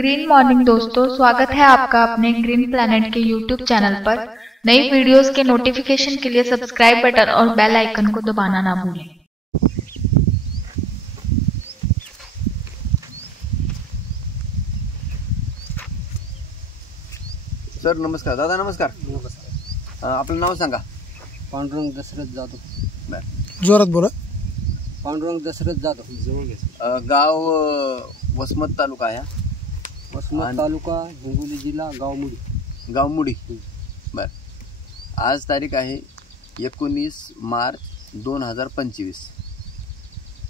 Green morning दोस्तों, स्वागत है आपका अपने ग्रीन प्लैनेट के यूट्यूब चैनल पर। नई वीडियोस के नोटिफिकेशन के लिए सब्सक्राइब बटन और बेल आइकन को दबाना ना भूलें। सर नमस्कार. दादा नमस्कार. आपलं नाव सांगा. पांडुरंग दशरथ जाधव. जोरात बोला. पांडुरंग दशरथ जाधव. गाव वसमत तालुका आहे. वसमत तालुका, हिंगोली जिल्हा, गाव मुडी. बर. आज तारीख आहे 19 मार्च 2025.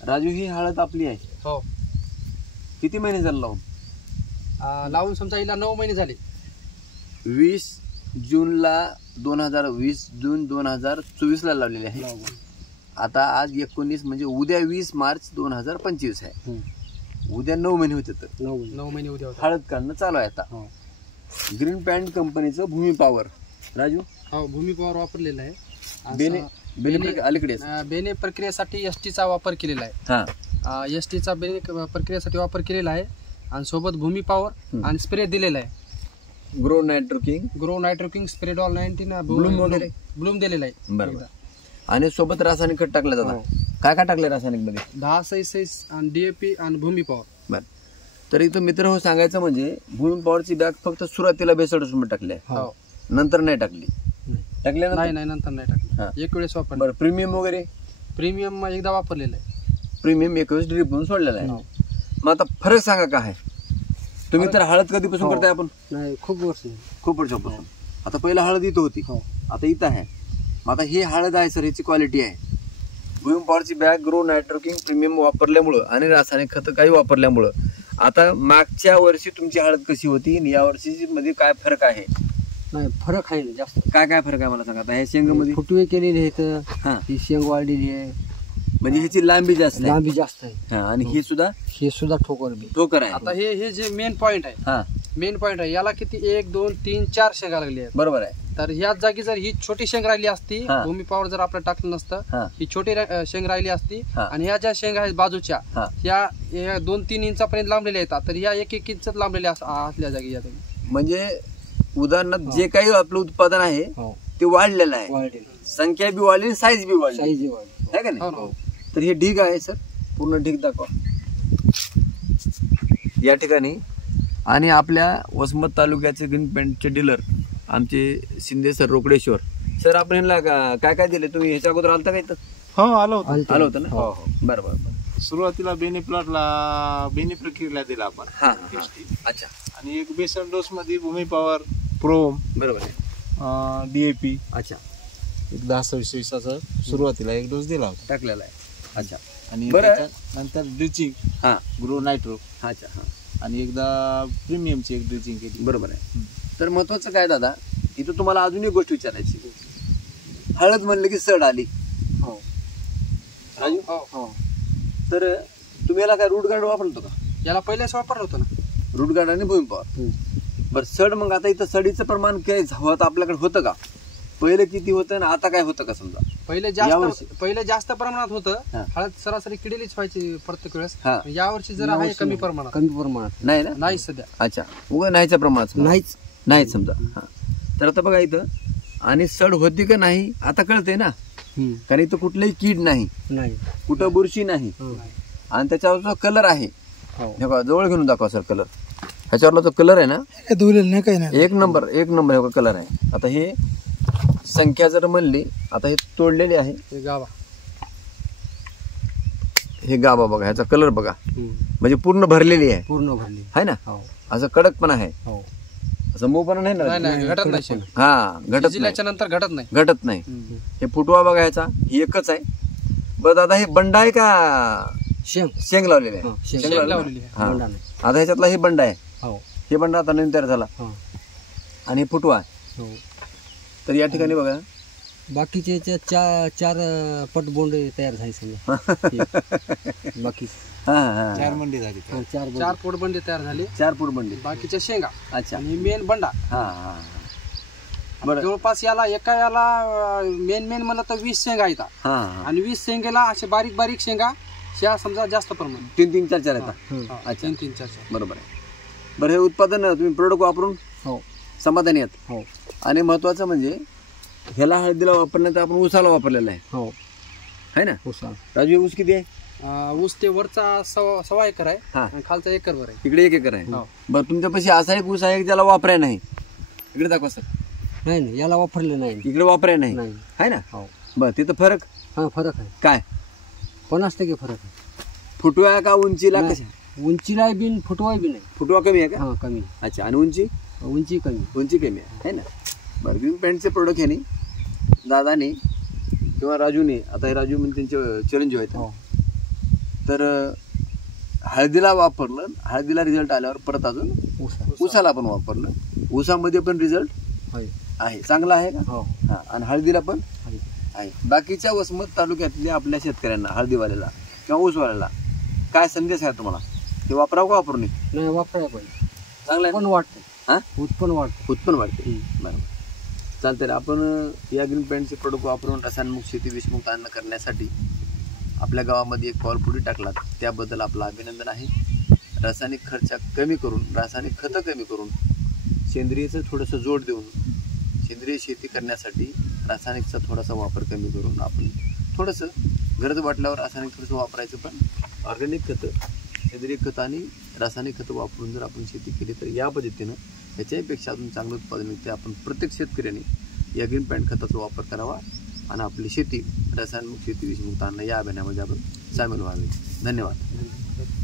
राजू, ही हळद आपली आहे. हो. किती महिने झाले लावून? लावून समजा हिला 9 महिने झाले. 20 जूनला 2020 जून 2024 ला लावलेली आहे. आता आज 19 म्हणजे उद्या 20 मार्च 2025 आहे. उद्या 9 महिने होते. तर 9 महिने उद्या हळद काढणं चालू आहे आता. ग्रीन पॅन्ट कंपनीचं भूमी पॉवर. राजू, हो, भूमी पॉवर वापरलेला आहे. अलीकडे बेने प्रक्रियेसाठी एसटीचा वापर केलेला आहे. एसटीचा बेने प्रक्रियेसाठी वापर केलेला आहे आणि सोबत भूमी पॉवर आणि स्प्रे दिलेला आहे. ग्रो नायट्रोकिंग स्प्रेडॉल 19 ब्लूम दिलेला आहे. बरोबर. आणि सोबत रासायनिक खत टाकलं जातं. काय काय टाकले रासायनिक मध्ये? 10-6 आणि डीएपी आणि भूमी पॉवर. बर. तर इथं मित्र हो, सांगायचं म्हणजे भूमी पॉवरची बॅग फक्त सुरुवातीला बेसड टाकले, नंतर नाही टाकली. नाही, नंतर नाही टाकली. एक वेळेस वापर. बरं. प्रीमियम वगैरे? प्रीमियम एकदा वापरलेलं आहे. प्रीमियम 21 ड्रिप म्हणून सोडलेला आहे. मग आता फरक सांगा काय आहे. तुम्ही तर हळद कधीपासून करताय आपण? नाही, खूप वर्षापासून. आता पहिला हळद इथं होती, आता इथं आहे. मग आता ही हळद आहे सर, ह्याची क्वालिटी आहे. भूमी पॉवरची बॅग, ग्रो नायट्रोकिंग प्रीमियम वापरल्यामुळं आणि रासायनिक खत काही वापरल्यामुळं आता मागच्या वर्षी तुमची हळद कशी होती आणि या वर्षी मध्ये काय फरक आहे? नाही, फरक आहे जास्त. काय फरक आहे मला सांगा. आता ह्या शेंगामध्ये फुटवे केलेले आहेत. ही शेंग वाढलेली आहे, म्हणजे ह्याची लांबी जास्त आहे. आणि हे सुद्धा ठोकर आहे. आता हे जे मेन पॉइंट आहे, याला किती 1 2 3 4 शेंगा लागली आहेत. बरोबर आहे. तर ह्याच जागी जर ही छोटी शेंग राहिली असती, भूमी पॉवर जर आपलं टाकलं नसतं, ही छोटी शेंग राहिली असती आणि ह्या ज्या शेंगा आहेत बाजूच्या, ह्या 2-3 इंचापर्यंत लांबलेल्या आहेत. तर ह्या 1-1 इंच लांबलेल्या असल्या जागी. म्हणजे उदाहरणार्थ जे काही आपलं उत्पादन आहे ते वाढलेलं आहे. संख्या बी वाढली, साईज बी वाढली आहे का नाही. तर हे ढीग आहे सर, पूर्ण ढीग दाखवा या ठिकाणी. आणि आपल्या वसमत तालुक्याचे ग्रीन पॅन्टचे डीलर आमचे शिंदे सर, रोकडेश्वर सर, आपण ह्यांना काय काय दिले? तुम्ही ह्याच्या अगोदर आलता का इथं? हो, आलो होतं ना. हो. बरोबर. सुरुवातीला बेने प्लॉटला बेने प्रक्रियेला दिला आपण. अच्छा. आणि एक बेसन डोस मध्ये भूमी पॉवर, प्रोम, बरोबर आहे, डीएपी. अच्छा. एक 10-20 सुरुवातीला एक डोस दिला होता, टाकलेला आहे. अच्छा. आणि नंतर ड्रिचिंग, ग्रो नायट्रो. अच्छा. आणि एकदा प्रीमियमची एक ड्रिचिंग केली. बरोबर आहे. तर महत्वाचं काय दादा, इथं तुम्हाला अजून एक गोष्ट विचारायची. हळद म्हणलं की सड आली. तर तुम्ही याला काय रूट गार्ड वापरतो का? याला पहिलेच वापरलं होतं ना, रूट गार्ड आणि भूमी पॉवर. बरं. सड, मग आता इथं सडीचं प्रमाण काय आपल्याकडे होतं का? पहिले किती होतं आणि आता काय होतं का? समजा पहिले जास्त प्रमाणात होतं. हळद सरासरी किडीलीच व्हायची प्रत्येक वेळेस. यावर्षी जरा आहे कमी प्रमाणात. नाही ना? नाही सध्या. अच्छा. उगा नाहीच्या प्रमाणात नाही समजा. तर आता बघा इथं, आणि सड होती का नाही आता कळतंय ना, कारण इथं कुठलंही कीड नाही, कुठं बुरशी नाही. आणि त्याच्यावर जो कलर आहे, जवळ घेऊन दाखवा सर कलर. ह्याच्यावरला जो कलर आहे ना, एक नंबर कलर आहे. आता हे संख्या जर म्हणली, आता हे तोडलेली आहे, हे गाभा बघा, ह्याचा कलर बघा, म्हणजे पूर्ण भरलेली आहे ना. असं कडक पण आहे, असं मऊ पण नाही ना, घटत नाही. नंतर घटत नाही. हे फुटवा बघा, ह्याचा एकच आहे. बरं दादा, हे बंडा आहे का शेंग लावलेली आहे? आता ह्याच्यातला हे बंडा आहे. हे बंडा आता नवीन तयार झाला आणि फुटवा आहे. तर या ठिकाणी बघा, बाकीचे 4 पट बोंड तयार झाले. बाकी 4 मंडी झाली. 4 फूट बंडी तयार झाली. 4 फूट बंडी. बाकीच्या शेंगा. अच्छा. आणि मेन बंडा. जवळपास याला मेन म्हणलं तर 20 शेंगा आहेत. आणि 20 शेंगेला असे बारीक बारीक शेंगा, ह्या समजा जास्त प्रमाणात 3-3-4-4 येतात. अच्छा. 3-3-4-4. बरोबर आहे. बरं, हे उत्पादन तुम्ही प्रोडक्ट वापरून हो समाधानी आहात? हो आणि महत्वाचं म्हणजे ह्याला हळदीला वापरण्याचं आपण ऊसाला वापरलेलं आहे, हो है ना? ऊसा राजू, हे ऊस किती आहे? ऊस ते वरचा 1.25 एकर आहे हा. आणि खालचा एकरभर आहे. इकडे 1 एकर आहे. हो. बरं, तुमच्यापाशी असा एक ऊस आहे ज्याला वापराय नाही, इकडे दाखवा सर. नाही नाही याला वापरले नाही. इकडे वापराय नाही, नाही. है ना? हो बरं, तिथं फरक हा फरक आहे, काय? 50% फरक आहे. फुटवा का उंचीला? नाही. कशा? उंचीला बिन फुटवाय बी नाही. फुटवा कमी आहे का? हा कमी. अच्छा, आणि उंची? उंची कमी. उंची कमी आहे ना? बरं, ग्रीन पॅन्टचे प्रोडक्ट ह्यानी दादानी किंवा राजूने, आता हे राजू म्हणजे त्यांचे चिरंजीव आहेत, हो तर हळदीला वापरलं, हळदीला रिझल्ट आल्यावर परत अजून ऊसाला पण वापरलं, ऊसामध्ये पण रिझल्ट आहे. आहे, चांगला आहे का? हो हा, आणि हळदीला पण आहे. आहे. बाकीच्या वसमत तालुक्यातल्या आपल्या शेतकऱ्यांना, हळदीवाल्याला किंवा ऊसवाल्याला काय संदेश आहे तुम्हाला? ते वापरावं का वापरू नये? नाही वापराय पाहिजे, चांगलं आहे पण ना? वाटतं. हा, उत्पन्न वाटतं. उत्पन्न वाढते. बरोबर, चालतंय. आपण या ग्रीन पॅन्टचे प्रोडक्ट वापरून रसायनमुक्त शेती, विषमुक्त अन्न करण्यासाठी आपल्या गावामध्ये एक पाऊल पुढे टाकलात, त्याबद्दल आपलं अभिनंदन आहे. रासायनिक खर्च कमी करून, रासायनिक खतं कमी करून, सेंद्रियचं थोडंसं जोड देऊन सेंद्रिय शेती करण्यासाठी रासायनिकचा थोडासा वापर कमी करून आपण थोडंसं गरज वाटल्यावर रासायनिक थोडंसं वापरायचं, पण ऑर्गॅनिक खतं, सेंद्रिय खतं आणि रासायनिक खतं वापरून जर आपण शेती केली तर या पद्धतीनं ह्याच्यापेक्षा अजून चांगलं उत्पादन मिळते. आपण प्रत्येक शेतकऱ्याने या ग्रीन पॅन्ट खताचा वापर करावा आणि आपली शेती रसायनमुक्त शेती, विषमुक्त अन्न या अभियानामध्ये आपण सामील व्हावे. धन्यवाद.